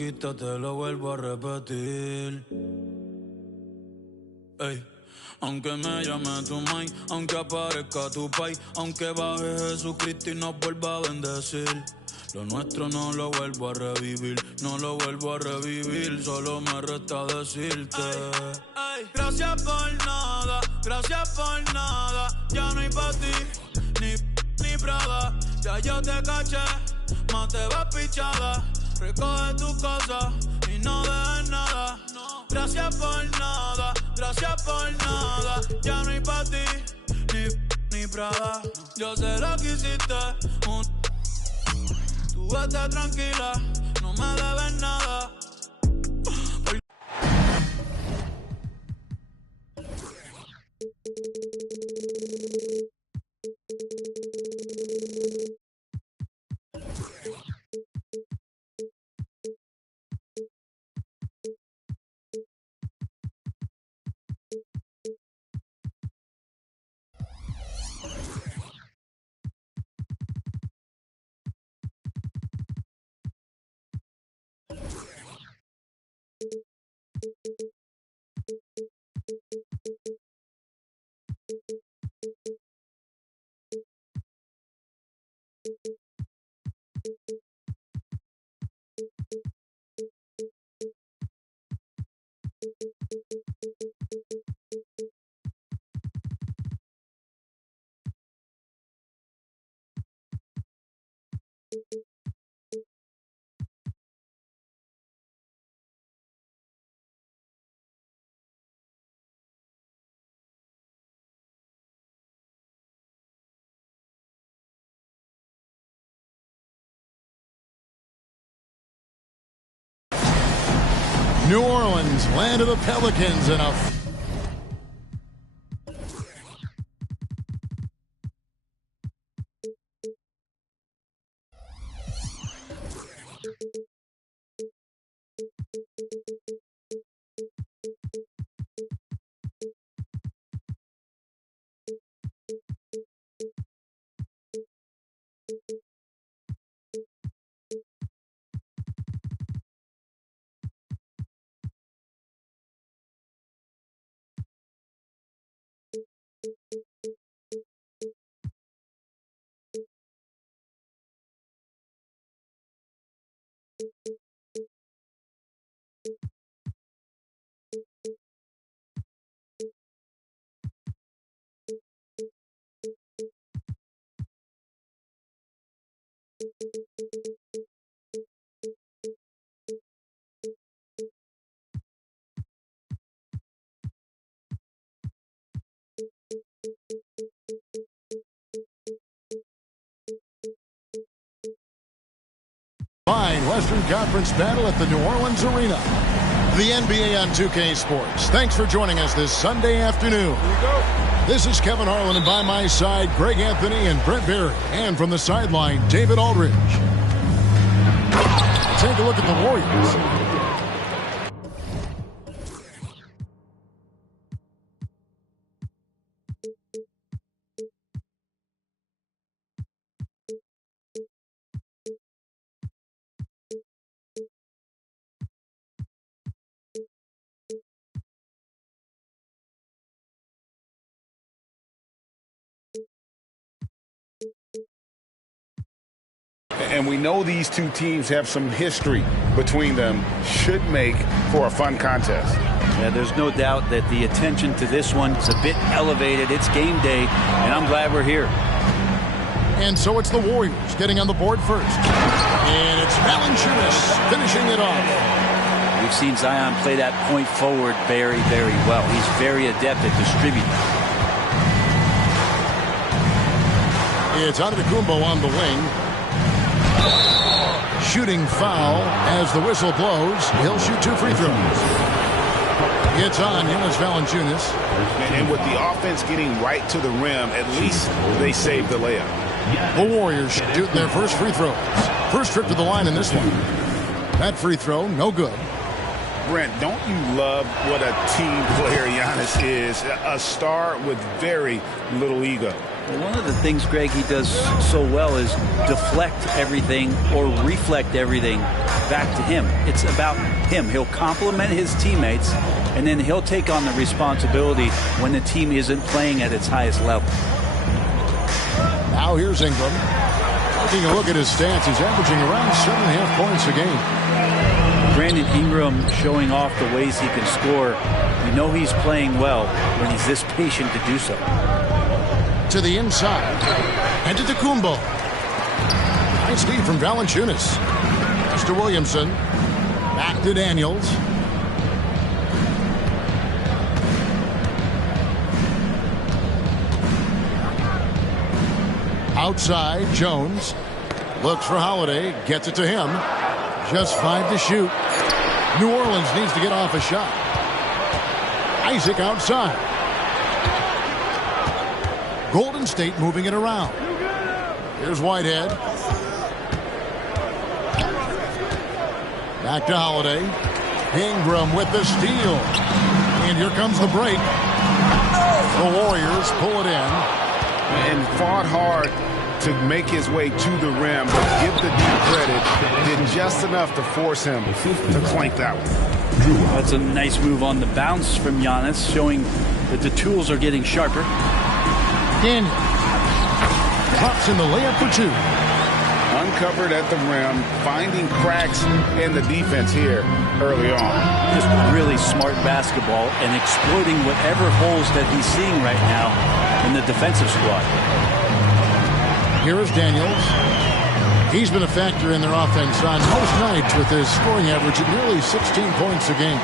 loquita, te lo vuelvo a repetir. Ey. Aunque me llame tu mai, aunque aparezca tu pai, aunque baje Jesucristo y nos vuelva a bendecir. Lo nuestro no lo vuelvo a revivir, no lo vuelvo a revivir, solo me resta decirte. Ay, ay. Gracias por nada, ya no hay pa' ti, ni Prada. Ya yo te caché, más te vas pichada. Recoge tus cosas y no dejes nada. Gracias por nada, ya no hay pa' ti, ni Prada. Yo sé lo que hiciste, tú vete tranquila, no me debes nada. New Orleans, land of the Pelicans, and a fine Western Conference battle at the New Orleans Arena. The NBA on 2K Sports. Thanks for joining us this Sunday afternoon. Here we go. This is Kevin Harlan, and by my side, Greg Anthony and Brent Barry. And from the sideline, David Aldridge. Take a look at the Warriors. And we know these two teams have some history between them. Should make for a fun contest. Yeah, there's no doubt that the attention to this one is a bit elevated. It's game day, and I'm glad we're here. And so it's the Warriors getting on the board first. And it's Valanciunas finishing it off. We've seen Zion play that point forward very, very well. He's very adept at distributing. It's Antetokounmpo on the wing. Shooting foul as the whistle blows. He'll shoot 2 free throws. It's on Jonas Valanciunas. And with the offense getting right to the rim, at least they saved the layup. The Warriors shoot their first free throws. First trip to the line in this one. That free throw, no good. Brent, don't you love what a team player Giannis is? A star with very little ego. One of the things, Greg, he does so well is deflect everything or reflect everything back to him. It's about him. He'll compliment his teammates, and then he'll take on the responsibility when the team isn't playing at its highest level. Now here's Ingram. Taking a look at his stats, he's averaging around 7.5 points a game. Brandon Ingram showing off the ways he can score. You know he's playing well when he's this patient to do so. To the inside. And to Kumbo. Nice lead from Valanciunas. Mr. Williamson. Back to Daniels. Outside, Jones. Looks for Holiday. Gets it to him. Just 5 to shoot. New Orleans needs to get off a shot. Isaac outside. Golden State moving it around. Here's Whitehead. Back to Holiday. Ingram with the steal. And here comes the break. The Warriors pull it in. And fought hard to make his way to the rim, but give the dude credit. Did just enough to force him to clank that one. That's a nice move on the bounce from Giannis, showing that the tools are getting sharper. Daniel drops in the layup for 2. Uncovered at the rim, finding cracks in the defense here early on. Just really smart basketball and exploiting whatever holes that he's seeing right now in the defensive squad. Here is Daniels. He's been a factor in their offense on most nights with his scoring average at nearly 16 points a game.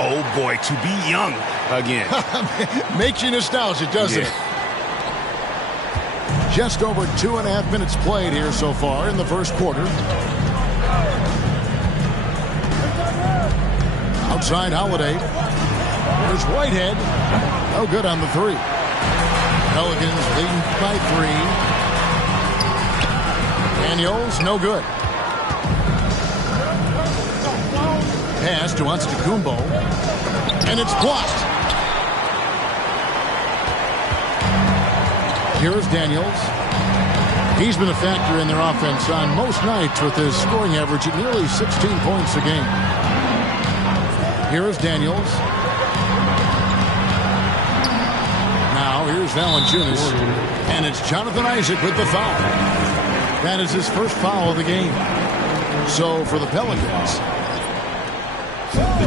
Oh boy, to be young again. Makes you nostalgic, doesn't it? Just over 2.5 minutes played here so far in the first quarter. Outside Holiday. There's Whitehead. No good on the 3. Pelicans leading by 3. Daniels, no good. Pass to Antetokounmpo. And it's blocked. Here's Daniels. He's been a factor in their offense on most nights with his scoring average at nearly 16 points a game. Here is Daniels. Now here's Valanciunas. And it's Jonathan Isaac with the foul. That is his first foul of the game. So for the Pelicans.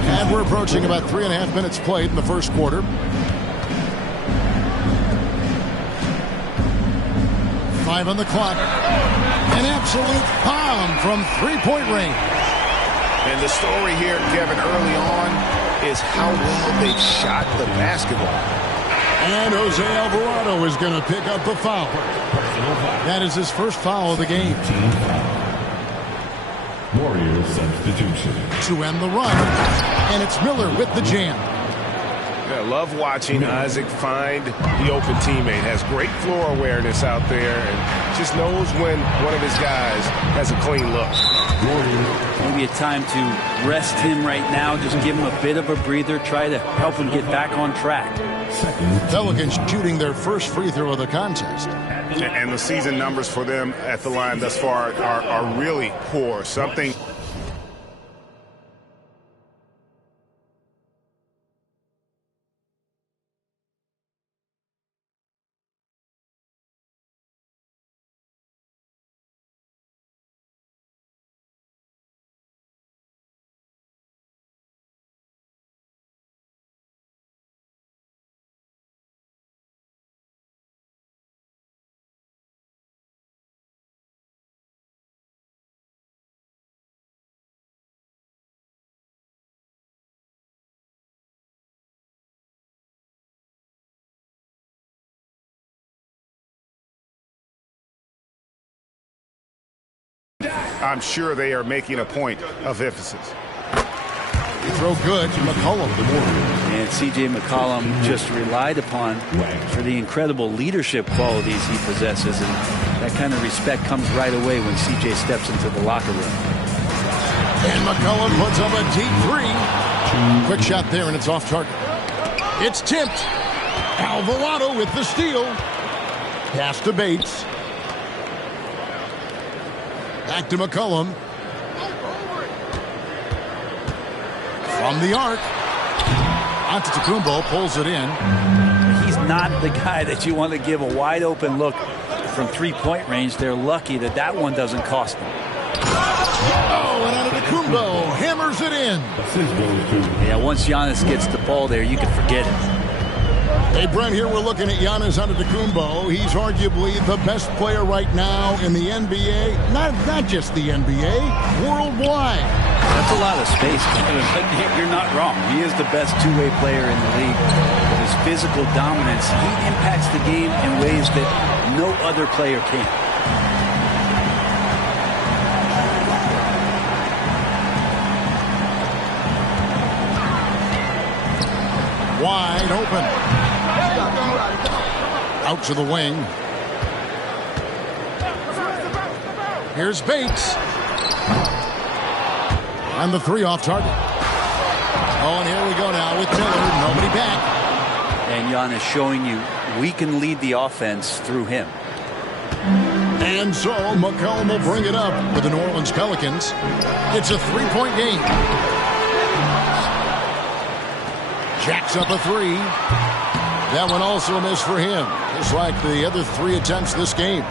And we're approaching about 3.5 minutes played in the first quarter. Five on the clock. An absolute bomb from three-point range. And the story here, Kevin, early on is how well they've shot the basketball. And Jose Alvarado is going to pick up the foul. That is his first foul of the game. Warriors substitution. To end the run. And it's Miller with the jam. I love watching Isaac find the open teammate. Has great floor awareness out there and just knows when one of his guys has a clean look. Maybe a time to rest him right now. Just give him a bit of a breather. Try to help him get back on track. Pelicans shooting their first free throw of the contest. And the season numbers for them at the line thus far are really poor. Something... I'm sure they are making a point of emphasis. Throw good to McCollum. And C.J. McCollum just relied upon for the incredible leadership qualities he possesses. And that kind of respect comes right away when C.J. steps into the locker room. And And McCollum puts up a deep three. Quick shot there, and it's off target. It's tipped. Alvarado with the steal. Pass to Bates. Back to McCollum. From the arc. Antetokounmpo pulls it in. He's not the guy that you want to give a wide open look from three-point range. They're lucky that that one doesn't cost them. Oh, and Antetokounmpo hammers it in. Yeah, once Giannis gets the ball there, you can forget it. Hey, Brent, here we're looking at Giannis Antetokounmpo. He's arguably the best player right now in the NBA. Not just the NBA, worldwide. That's a lot of space. You're not wrong. He is the best two-way player in the league. With his physical dominance, he impacts the game in ways that no other player can. Wide open. Out to the wing. Here's Bates. And the three off target. Oh, and here we go now with Miller. Nobody back. And Giannis showing you we can lead the offense through him. And so McCollum will bring it up with the New Orleans Pelicans. It's a three-point game. Jacks up a three. That one also missed for him, just like the other three attempts this game.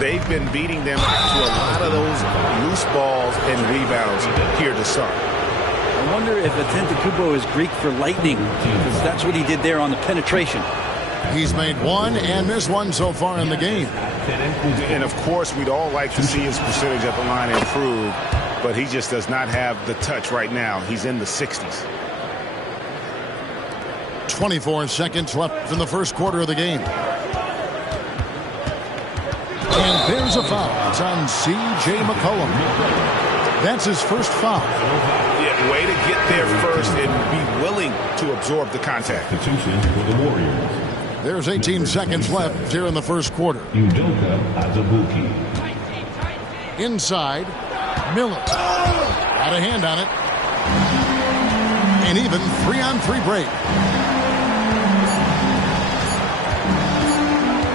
They've been beating them to a lot of those loose balls and rebounds here to start. I wonder if Antetokounmpo is Greek for lightning, because that's what he did there on the penetration. He's made one and missed one so far in the game. And of course, we'd all like to see his percentage at the line improve, but he just does not have the touch right now. He's in the 60s. 24 seconds left in the first quarter of the game. And there's a foul. It's on C.J. McCollum. That's his first foul. Yeah, way to get there first and be willing to absorb the contact. Substitution for the Warriors. There's 18 seconds left here in the first quarter. Udoka Azubuike. Inside, Miller. Got a hand on it. And even 3-on-3 break.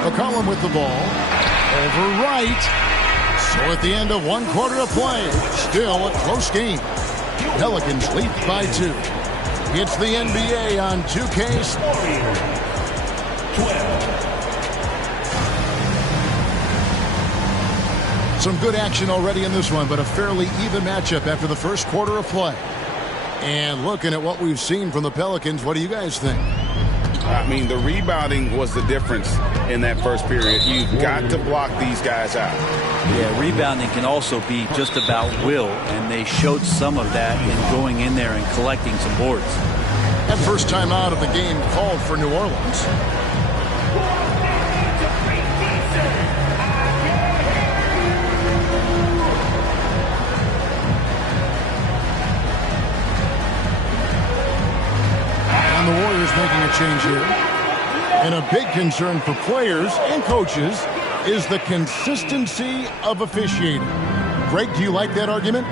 McCollum with the ball. Over right. So at the end of one quarter of play, still a close game. Pelicans lead by 2. It's the NBA on 2K Sports. 12. Some good action already in this one, but a fairly even matchup after the first quarter of play. And looking at what we've seen from the Pelicans, what do you guys think? I mean, the rebounding was the difference in that first period. You've got to block these guys out. Yeah, rebounding can also be just about will, and they showed some of that in going in there and collecting some boards. That first time out of the game called for New Orleans. And the Warriors making a change here. And a big concern for players and coaches is the consistency of officiating. Greg, do you like that argument?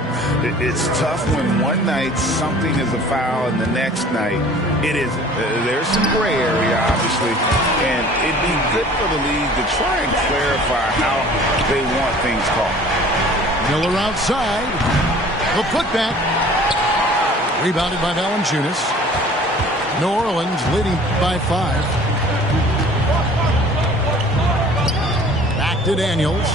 It's tough when one night something is a foul and the next night it isn't. There's some gray area, obviously, and it'd be good for the league to try and clarify how they want things called. Miller outside. The putback. Rebounded by Valanciunas. New Orleans leading by 5. Back to Daniels.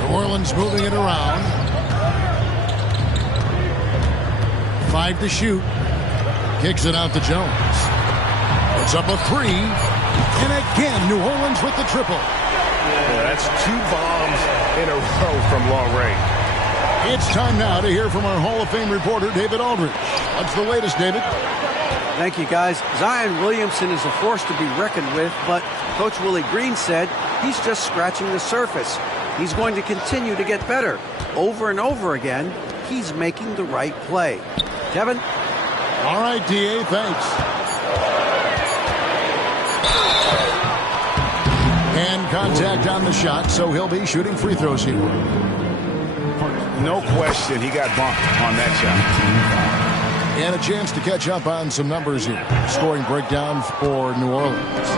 New Orleans moving it around. 5 to shoot. Kicks it out to Jones. Puts up a 3. And again, New Orleans with the triple. Yeah, that's 2 bombs in a row from long range. It's time now to hear from our Hall of Fame reporter, David Aldridge. What's the latest, David? Thank you, guys. Zion Williamson is a force to be reckoned with, but Coach Willie Green said he's just scratching the surface. He's going to continue to get better. Over and over again, he's making the right play. Kevin? All right, D.A., thanks. And contact on the shot, so he'll be shooting free throws here. No question, he got bumped on that shot. And a chance to catch up on some numbers here. Scoring breakdown for New Orleans.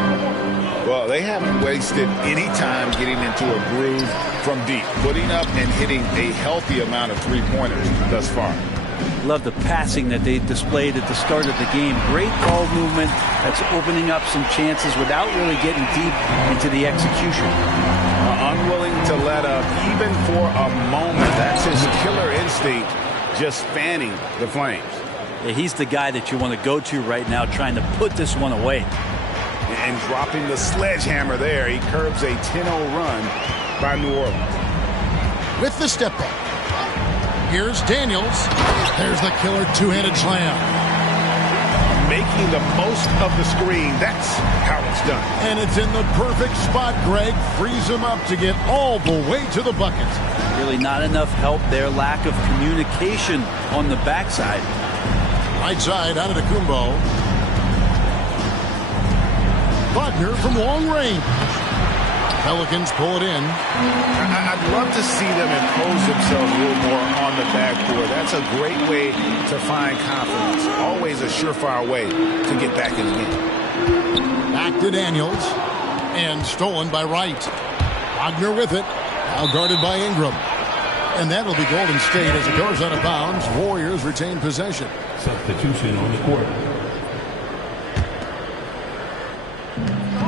Well, they haven't wasted any time getting into a groove from deep, putting up and hitting a healthy amount of three-pointers thus far. Love the passing that they displayed at the start of the game. Great ball movement that's opening up some chances without really getting deep into the execution. Unwilling to let up even for a moment. That's his killer instinct, just fanning the flames. Yeah, he's the guy that you want to go to right now, trying to put this one away. And dropping the sledgehammer there, he curbs a 10-0 run by New Orleans. With the step back. Here's Daniels. There's the killer two-handed slam. Making the most of the screen. That's how it's done. And it's in the perfect spot, Greg. Frees him up to get all the way to the bucket. Really not enough help there. Lack of communication on the backside. Right side out of the Kumbo. Wagner from long range. Pelicans pull it in. I'd love to see them impose themselves a little more on the backboard. That's a great way to find confidence. Always a surefire way to get back in the game. Back to Daniels. And stolen by Wright. Wagner with it. Now guarded by Ingram. And that'll be Golden State as it goes out of bounds. Warriors retain possession. Substitution on the court.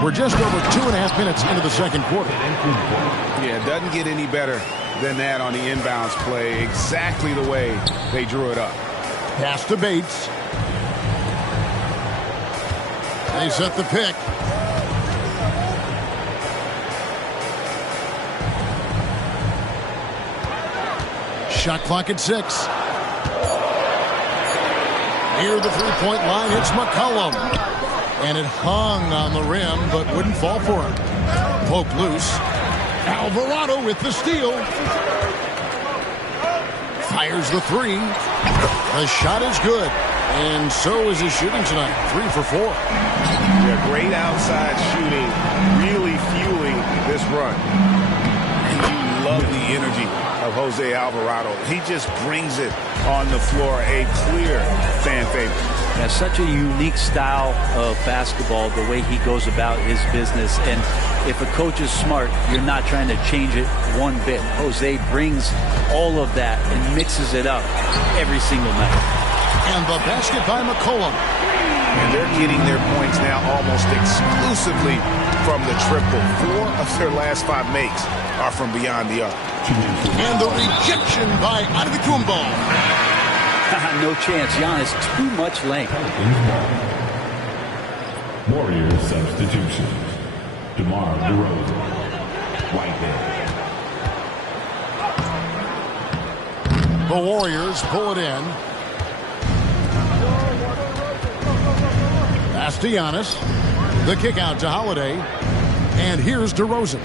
We're just over 2.5 minutes into the second quarter. Yeah, it doesn't get any better than that on the inbounds play. Exactly the way they drew it up. Pass to Bates. They set the pick. Shot clock at 6. Near the three-point line, it's McCollum. And it hung on the rim, but wouldn't fall for him. Poked loose. Alvarado with the steal. Fires the three. The shot is good. And so is his shooting tonight. 3 for 4. Yeah, great outside shooting. Really fueling this run. And you love the energy of Jose Alvarado. He just brings it on the floor. A clear fan favorite. Has such a unique style of basketball, the way he goes about his business. And if a coach is smart, you're not trying to change it one bit. Jose brings all of that and mixes it up every single night. And the basket by McCollum. And they're getting their points now almost exclusively from the triple. 4 of their last 5 makes are from beyond the arc. And the rejection by Antetokounmpo. No chance. Giannis, too much length. Warriors substitution. DeMar DeRozan. Whitehead. The Warriors pull it in. Pass to Giannis. The kick out to Holiday. And here's DeRozan.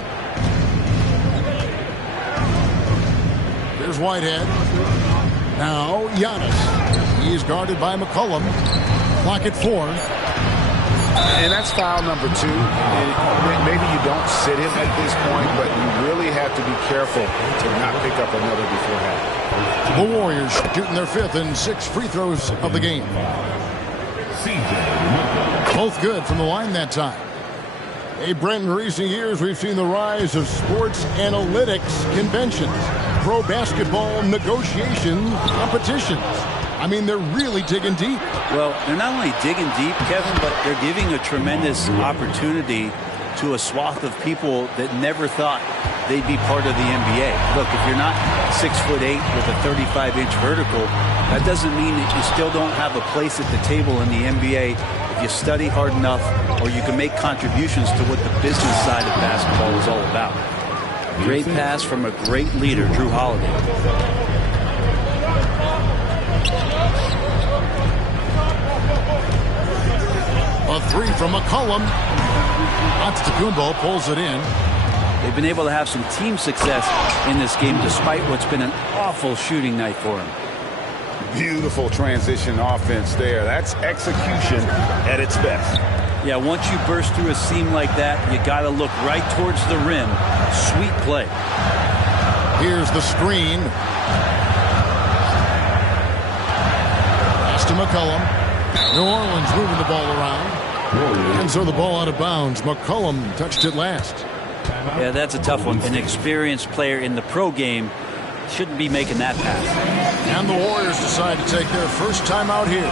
Here's Whitehead. Now Giannis. He's guarded by McCollum. Clock at 4. And that's foul number 2. And maybe you don't sit him at this point, but you really have to be careful to not pick up another beforehand. The Warriors shooting their 5th and 6th free throws of the game. Both good from the line that time. Hey, Brent, in recent years, we've seen the rise of sports analytics conventions, pro basketball negotiation competitions. I mean, they're really digging deep. Well, they're not only digging deep, Kevin, but they're giving a tremendous opportunity to a swath of people that never thought they'd be part of the NBA. Look, if you're not 6'8" with a 35-inch vertical, that doesn't mean that you still don't have a place at the table in the NBA if you study hard enough, or you can make contributions to what the business side of basketball is all about. Great pass from a great leader, Drew Holiday. A 3 from McCollum. Antetokounmpo pulls it in. They've been able to have some team success in this game despite what's been an awful shooting night for him. Beautiful transition offense there. That's execution at its best. Yeah, once you burst through a seam like that, you got to look right towards the rim. Sweet play. Here's the screen. Pass to McCollum. New Orleans moving the ball around. And so the ball out of bounds. McCollum touched it last. Yeah, that's a tough one. An experienced player in the pro game shouldn't be making that pass. And the Warriors decide to take their first time out here.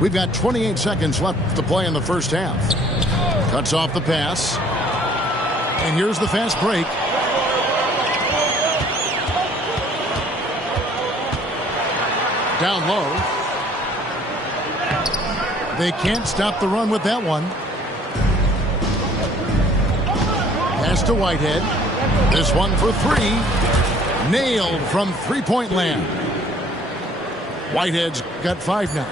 We've got 28 seconds left to play in the first half. Cuts off the pass. And here's the fast break. Down low. They can't stop the run with that one. Pass to Whitehead. This one for three. Nailed from three-point land. Whitehead's got 5 now.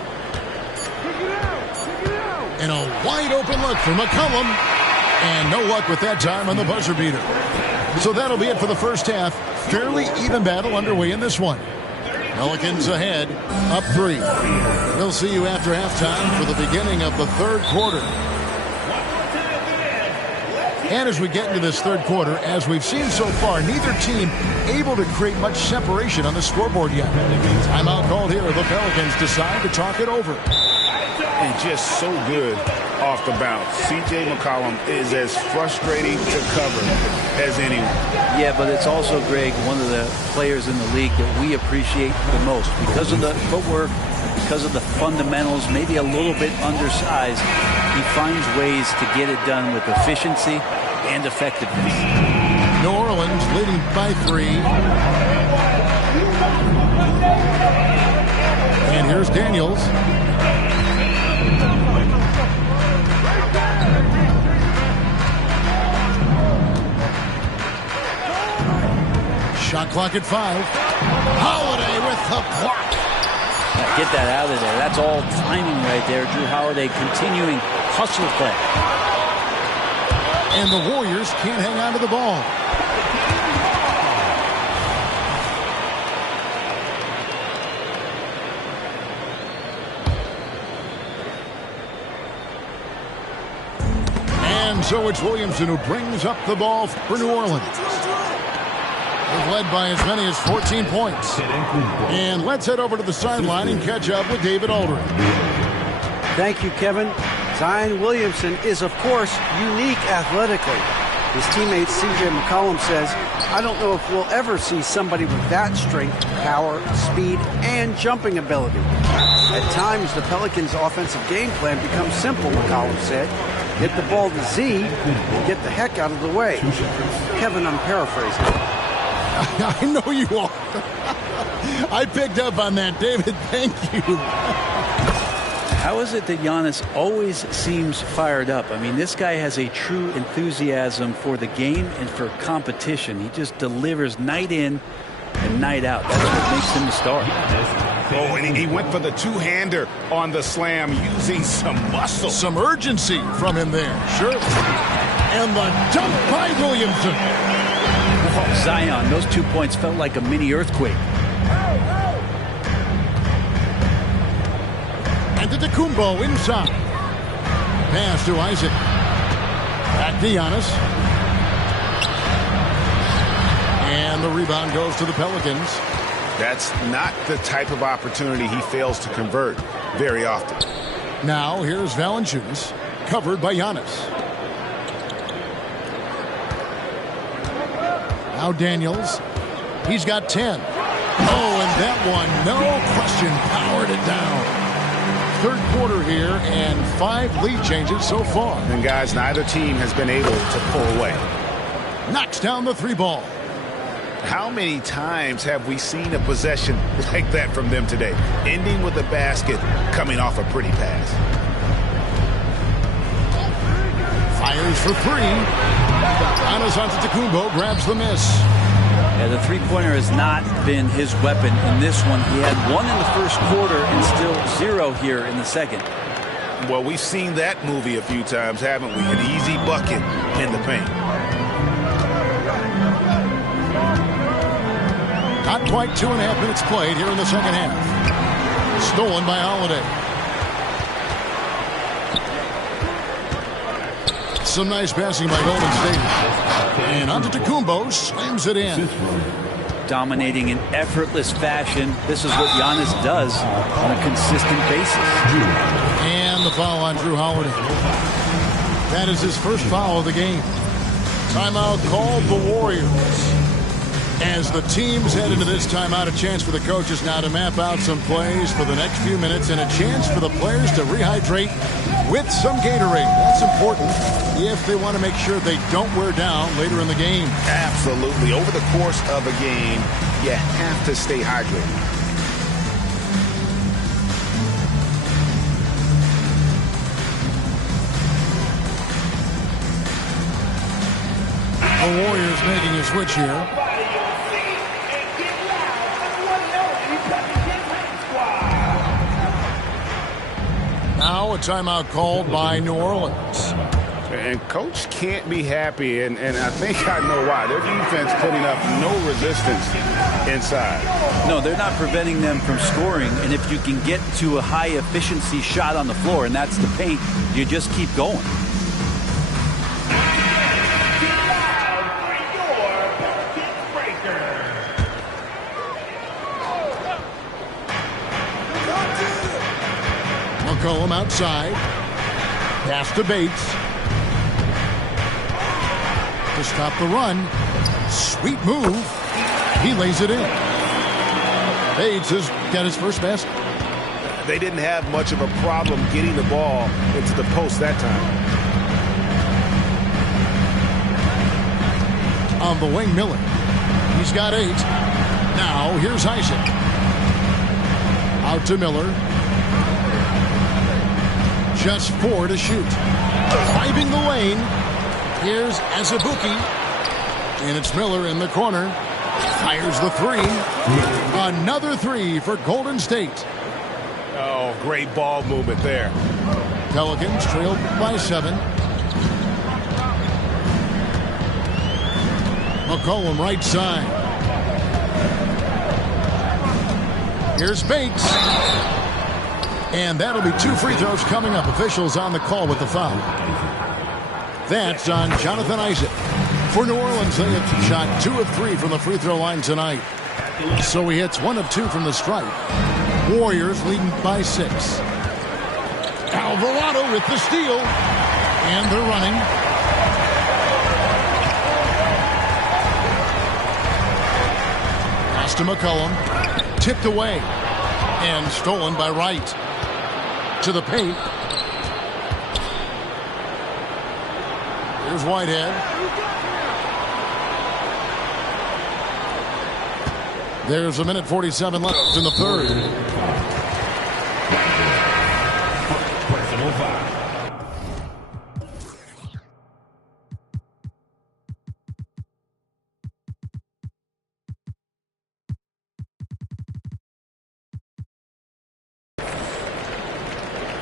And a wide open look for McCollum. And no luck with that time on the buzzer beater. So that'll be it for the first half. Fairly even battle underway in this one. Pelicans ahead, up 3. We'll see you after halftime for the beginning of the third quarter. And as we get into this third quarter, as we've seen so far, neither team able to create much separation on the scoreboard yet. Timeout called here. The Pelicans decide to talk it over. And just so good off the bounce. C.J. McCollum is as frustrating to cover as anyone. Yeah, but it's also, Greg, one of the players in the league that we appreciate the most. Because of the footwork, because of the fundamentals, maybe a little bit undersized, he finds ways to get it done with efficiency and effectiveness. New Orleans leading by 3. And here's Daniels. Shot clock at 5. Holiday with the block. Get that out of there. That's all timing right there. Drew Holiday continuing hustle play. And the Warriors can't hang on to the ball. And so it's Williamson who brings up the ball for New Orleans. They've led by as many as 14 points. And let's head over to the sideline and catch up with David Aldridge. Thank you, Kevin. Zion Williamson is, of course, unique athletically. His teammate C.J. McCollum says, I don't know if we'll ever see somebody with that strength, power, speed, and jumping ability. At times, the Pelicans' offensive game plan becomes simple, McCollum said. Get the ball to Z and get the heck out of the way. Kevin, I'm paraphrasing. I know you are. I picked up on that, David. Thank you. How is it that Giannis always seems fired up? I mean, this guy has a true enthusiasm for the game and for competition. He just delivers night in and night out. That's what makes him a star. Oh, and he went for the two-hander on the slam using some muscle. Some urgency from him there. Sure. And the dunk by Williamson. Oh, Zion, those 2 points felt like a mini earthquake. And to Kumbo inside. Pass to Isaac. Back to Giannis. And the rebound goes to the Pelicans. That's not the type of opportunity he fails to convert very often. Now here's Valanciunas, covered by Giannis. Now Daniels. He's got 10. Oh, and that one, no question, powered it down. Third quarter here, and 5 lead changes so far. And guys, neither team has been able to pull away. Knocks down the 3 ball. How many times have we seen a possession like that from them today? Ending with a basket, coming off a pretty pass. Fires for 3. Giannis Antetokounmpo grabs the miss. Yeah, the three-pointer has not been his weapon in this one. He had one in the first quarter and still 0 here in the second. Well, we've seen that movie a few times, haven't we? An easy bucket in the paint. Not quite 2.5 minutes played here in the second half. Stolen by Holiday. Some nice passing by Golden State. And Antetokounmpo slams it in. Dominating in effortless fashion. This is what Giannis does on a consistent basis. And the foul on Drew Holiday. That is his first foul of the game. Timeout called the Warriors. As the teams head into this timeout, a chance for the coaches now to map out some plays for the next few minutes and a chance for the players to rehydrate with some Gatorade. That's important if they want to make sure they don't wear down later in the game. Absolutely. Over the course of a game, you have to stay hydrated. The Warriors making a switch here. Now a timeout called by New Orleans. And Coach can't be happy, and I think I know why. Their defense putting up no resistance inside. No, they're not preventing them from scoring, and if you can get to a high-efficiency shot on the floor, and that's the paint, you just keep going. McCollum outside. Pass to Bates. To stop the run. Sweet move. He lays it in. Bates has got his first basket. They didn't have much of a problem getting the ball into the post that time. On the wing, Miller. He's got 8. Now here's Isaac. Out to Miller. Just 4 to shoot. Driving the lane. Here's Azubuike. And it's Miller in the corner. Fires the 3. Another 3 for Golden State. Oh, great ball movement there. Pelicans trailed by 7. McCollum right side. Here's Bates. And that'll be 2 free throws coming up. Officials on the call with the foul. That's on Jonathan Isaac. For New Orleans, they have shot 2 of 3 from the free throw line tonight. So he hits 1 of 2 from the stripe. Warriors leading by 6. Alvarado with the steal. And they're running. Pass to McCollum. Tipped away. And stolen by Wright. To the paint. Here's Whitehead. There's 1:47 left in the third. Personal foul.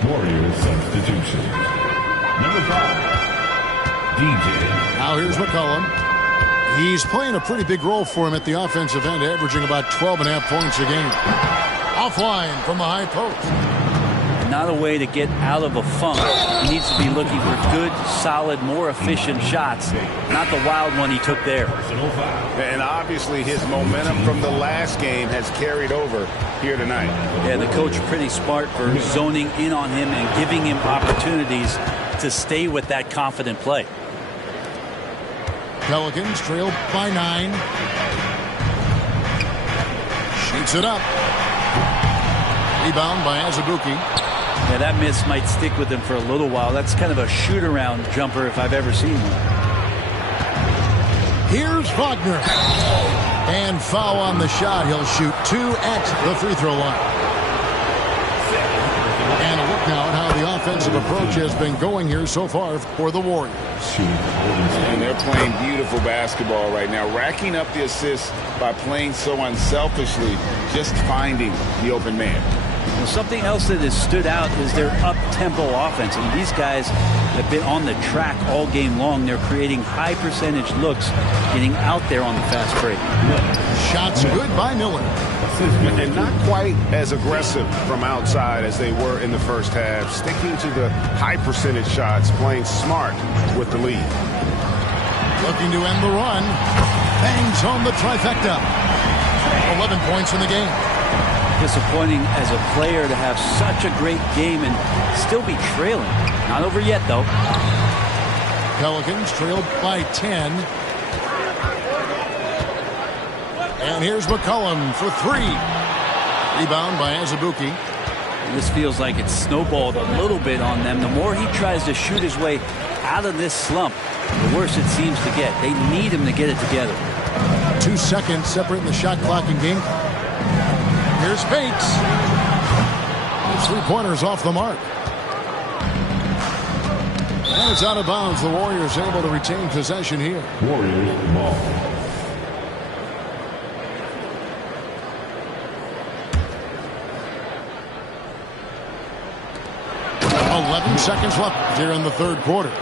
Warriors substitution. Number 5, DJ. Now here's McCollum. He's playing a pretty big role for him at the offensive end, averaging about 12.5 points a game. Offline from the high post. Not a way to get out of a funk. He needs to be looking for good, solid, more efficient shots, not the wild one he took there. And obviously his momentum from the last game has carried over here tonight. Yeah, the coach pretty smart for zoning in on him and giving him opportunities to stay with that confident play. Pelicans trailed by 9. Shoots it up. Rebound by Azubuike. Yeah, that miss might stick with him for a little while. That's kind of a shoot-around jumper if I've ever seen one. Here's Wagner. And foul on the shot. He'll shoot 2 at the free throw line. And a look now at how the offensive defensive approach has been going here so far for the Warriors. And they're playing beautiful basketball right now, racking up the assists by playing so unselfishly, just finding the open man. Well, something else that has stood out is their up-tempo offense. I mean, these guys have been on the track all game long. They're creating high percentage looks, getting out there on the fast break. Shots good by Miller. And not quite as aggressive from outside as they were in the first half. Sticking to the high percentage shots, playing smart with the lead. Looking to end the run. Bangs home the trifecta. 11 points in the game. Disappointing as a player to have such a great game and still be trailing. Not over yet, though. Pelicans trailed by 10. And here's McCollum for 3. Rebound by Azubuike. This feels like it's snowballed a little bit on them. The more he tries to shoot his way out of this slump, the worse it seems to get. They need him to get it together. 2 seconds separating the shot clock and game. Here's Bates. 3-pointers off the mark. And it's out of bounds. The Warriors able to retain possession here. Warriors ball. Seconds left here in the third quarter.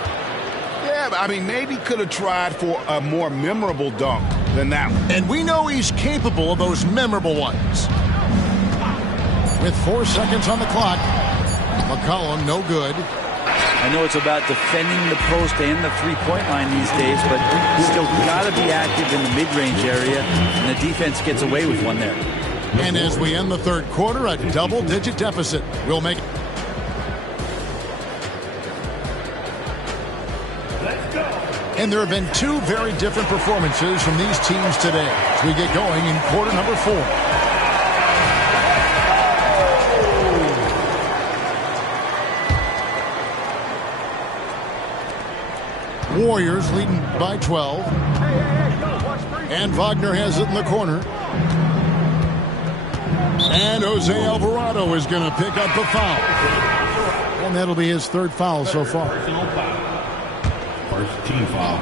Yeah, I mean, maybe could have tried for a more memorable dunk than that one. And we know he's capable of those memorable ones. With 4 seconds on the clock, McCollum no good. I know it's about defending the post and the three-point line these days, but still got to be active in the mid-range area, and the defense gets away with one there. And as we end the third quarter, a double-digit deficit will make it. And there have been 2 very different performances from these teams today as we get going in quarter number 4. Warriors leading by 12. And Wagner has it in the corner. And Jose Alvarado is going to pick up the foul. And that'll be his 3rd foul so far. First team foul.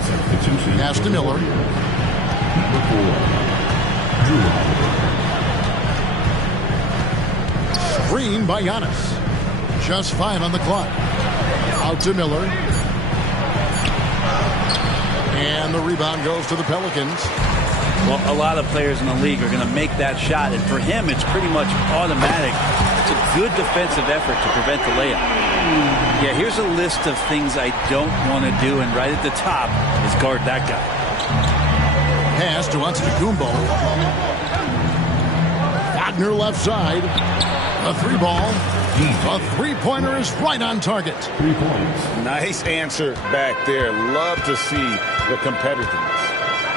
Substitution. Pass to Miller. Number 4, Drew. Screen by Giannis. Just 5 on the clock. Out to Miller. And the rebound goes to the Pelicans. Well, a lot of players in the league are going to make that shot, and for him, it's pretty much automatic. It's a good defensive effort to prevent the layup. Yeah, here's a list of things I don't want to do, and right at the top is guard that guy. Pass to Antetokounmpo. Wagner left side. A 3-ball. A 3-pointer is right on target. 3 points. Nice answer back there. Love to see the competitiveness.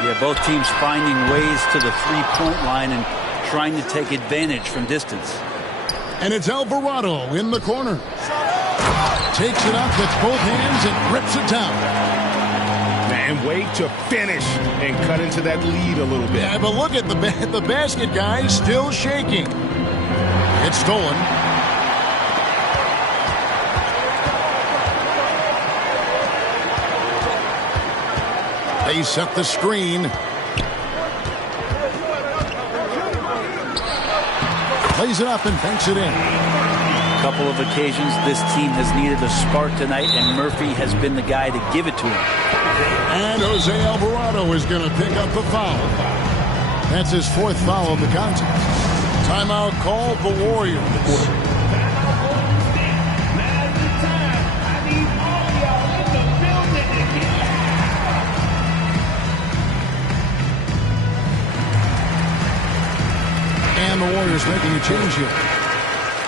Yeah, both teams finding ways to the three-point line and trying to take advantage from distance. And it's Alvarado in the corner. Takes it up with both hands and rips it down. And wait to finish and cut into that lead a little bit. Yeah, but look at the basket, guys, still shaking. It's stolen. They set the screen. Plays it up and banks it in. A couple of occasions this team has needed a spark tonight, and Murphy has been the guy to give it to him. And Jose Alvarado is going to pick up the foul. That's his 4th foul of the contest. Timeout called the Warriors. And the Warriors making a change here.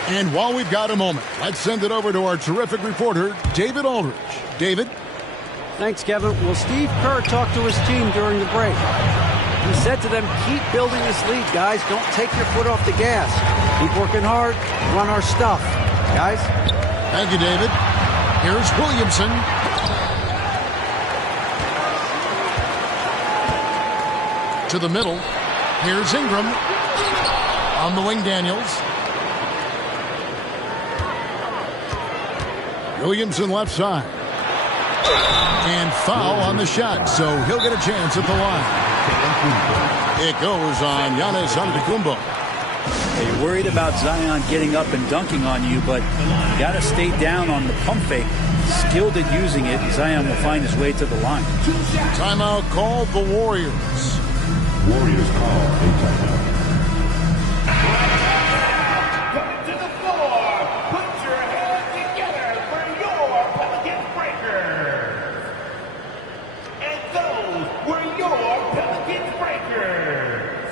And while we've got a moment, let's send it over to our terrific reporter, David Aldridge. David? Thanks, Kevin. Well, Steve Kerr talked to his team during the break. He said to them, keep building this lead, guys. Don't take your foot off the gas. Keep working hard. Run our stuff. Guys? Thank you, David. Here's Williamson. To the middle. Here's Ingram. On the wing, Daniels. Williamson left side. And foul on the shot, so he'll get a chance at the line. It goes on Giannis Antetokounmpo. You're worried about Zion getting up and dunking on you, but you got to stay down on the pump fake. Skilled at using it, Zion will find his way to the line. Timeout called the Warriors. Warriors call a timeout. Coming to the floor, put your hands together for your Pelicans breakers. And those were your Pelicans breakers.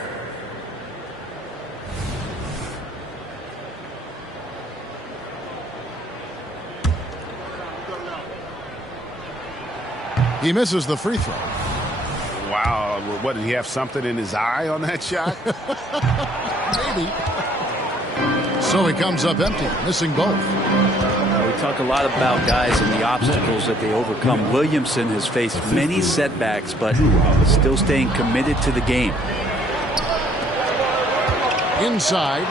He misses the free throw. Wow, what, did he have something in his eye on that shot? Maybe. So he comes up empty, missing both. We talk a lot about guys and the obstacles that they overcome. Williamson has faced many setbacks, but still staying committed to the game. Inside.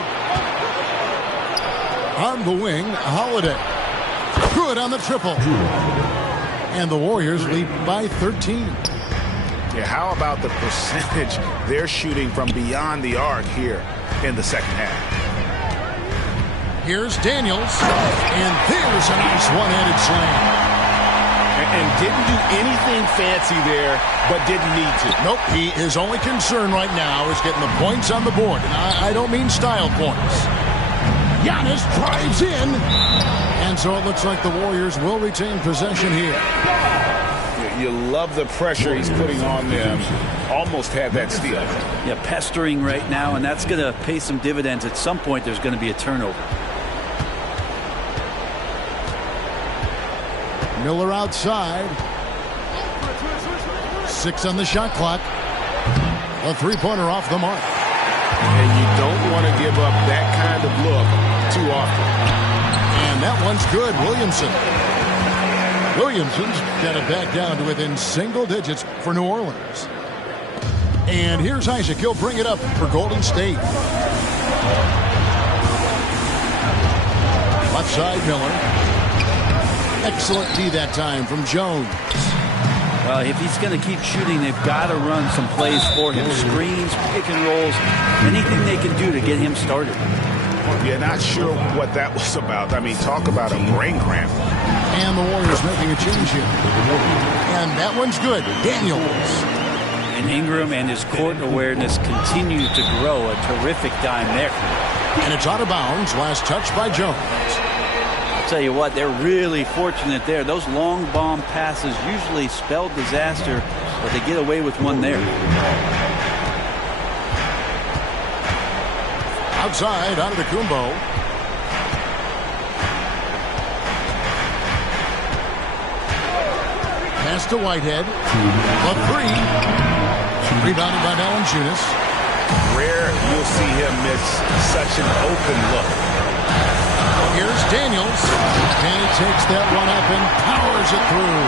On the wing, Holiday. Good on the triple. And the Warriors lead by 13. Yeah, how about the percentage they're shooting from beyond the arc here in the second half? Here's Daniels. And there's a nice one-handed slam. And didn't do anything fancy there, but didn't need to. Nope, his only concern right now is getting the points on the board. And I don't mean style points. Giannis drives in. And so it looks like the Warriors will retain possession here. You love the pressure he's putting on them. Almost had that steal. Yeah, pestering right now, and that's going to pay some dividends. At some point, there's going to be a turnover. Miller outside. 6 on the shot clock. A three-pointer off the mark. And you don't want to give up that kind of look too often. And that one's good, Williamson's got it back down to within single digits for New Orleans. And here's Isaac. He'll bring it up for Golden State. Left side, Miller. Excellent D that time from Jones. Well, if he's going to keep shooting, they've got to run some plays for him. Screens, pick and rolls, anything they can do to get him started. You're not sure what that was about. I mean, talk about a brain cramp. And the Warriors making a change here. And that one's good. Daniels. And Ingram and his court awareness continue to grow. A terrific dime there. And it's out of bounds. Last touch by Jones. I'll tell you what, they're really fortunate there. Those long bomb passes usually spell disaster, but they get away with one there. Outside, Antetokounmpo. Pass to Whitehead. A three. Rebounded by Valanciunas. Rare you'll see him miss such an open look. Here's Daniels. And he takes that one up and powers it through.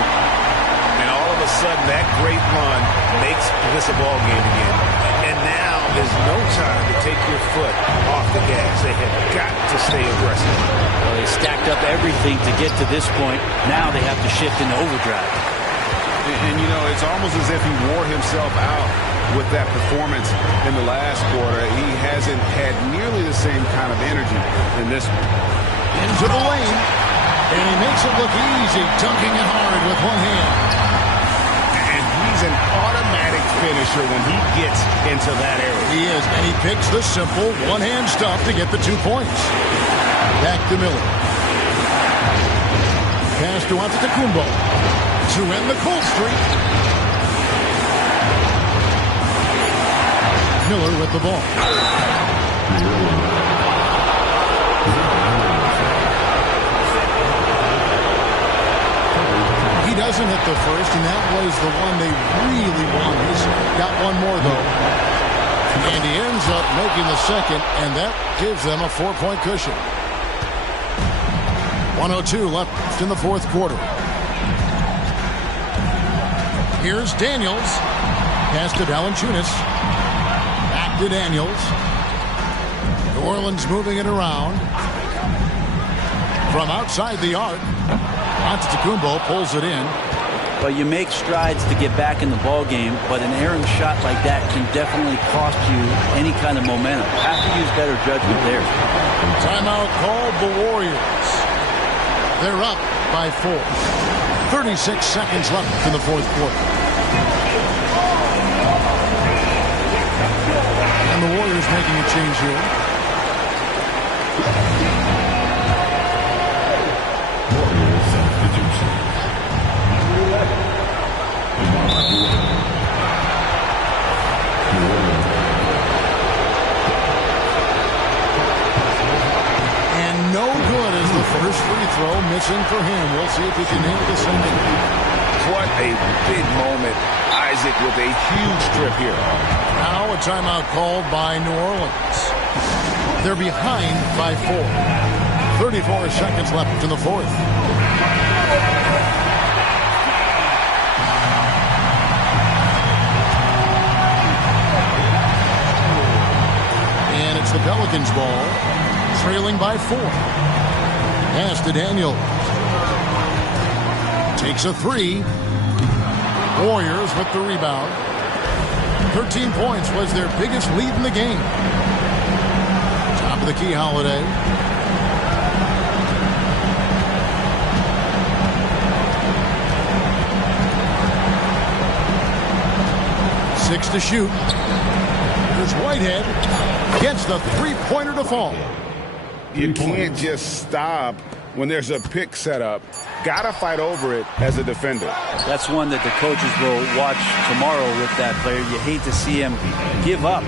And all of a sudden, that great run makes this a ball game again. And now there's no time to take your foot off the gas. They have got to stay aggressive. Well, they stacked up everything to get to this point. Now they have to shift into overdrive. And, you know, it's almost as if he wore himself out with that performance in the last quarter. He hasn't had nearly the same kind of energy in this one. Into the lane. And he makes it look easy, dunking it hard with one hand. And he's an automatic finisher when he gets into that area. He is, and he picks the simple one-hand stuff to get the 2 points. Back to Miller. Pass to Antetokounmpo to end the cold streak. Miller with the ball. He doesn't hit the first, and that was the one they really wanted. He's got one more, though. And he ends up making the second, and that gives them a 4-point cushion. 1:02 left in the fourth quarter. Here's Daniels. Pass to Valanciunas. Back to Daniels. New Orleans moving it around. From outside the arc. Antetokounmpo pulls it in. But you make strides to get back in the ball game, but an errant shot like that can definitely cost you any kind of momentum. Have to use better judgment there. Timeout called the Warriors. They're up by 4. 36 seconds left in the fourth quarter. And the Warriors making a change here. Warriors substitution. And no good as the first free throw missing for him. We'll see if he can hit the second. What a big moment. Isaac with a huge trip here. Now a timeout called by New Orleans. They're behind by 4. 34 seconds left in the fourth. And it's the Pelicans' ball, trailing by 4. Pass to Daniels. Takes a 3. Warriors with the rebound. 13 points was their biggest lead in the game. Top of the key, Holiday. Six to shoot. Here's Whitehead. Gets the three-pointer to fall. You can't just stop when there's a pick set up. Gotta fight over it as a defender. That's one that the coaches will watch tomorrow with that player. You hate to see him give up